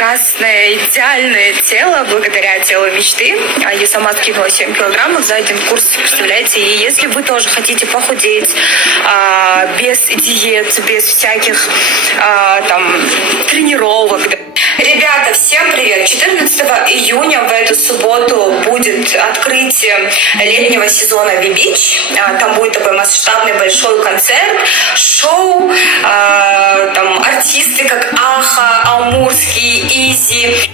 прекрасное, идеальное тело благодаря телу мечты. Я сама скинула 7 килограммов за один курс, представляете? И если вы тоже хотите похудеть без диет, без всяких тренировок. Ребята, всем привет! 14 июня в эту субботу будет открытие летнего сезона V-Beach. Там будет такой масштабный большой концерт, шоу, там артисты как Аха, Амурский, Изи.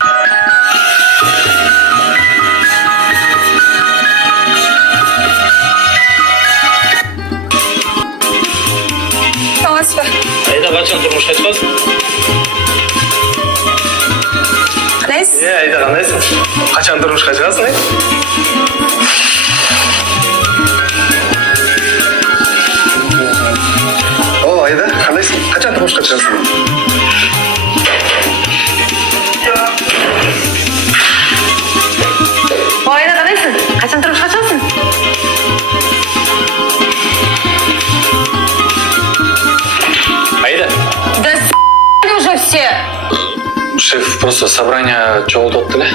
Ayda qachon turmushga chiqasiz? Qanaysiz? Ayda qandaysiz? Qachon turmushga chiqasiz? Ayda qandaysiz? Qachon turmushga chiqasiz? Ayda qandaysiz? Qachon turmushga chiqasan? Ayda. Да уже все. Шеф просто собрание чогултупту эле.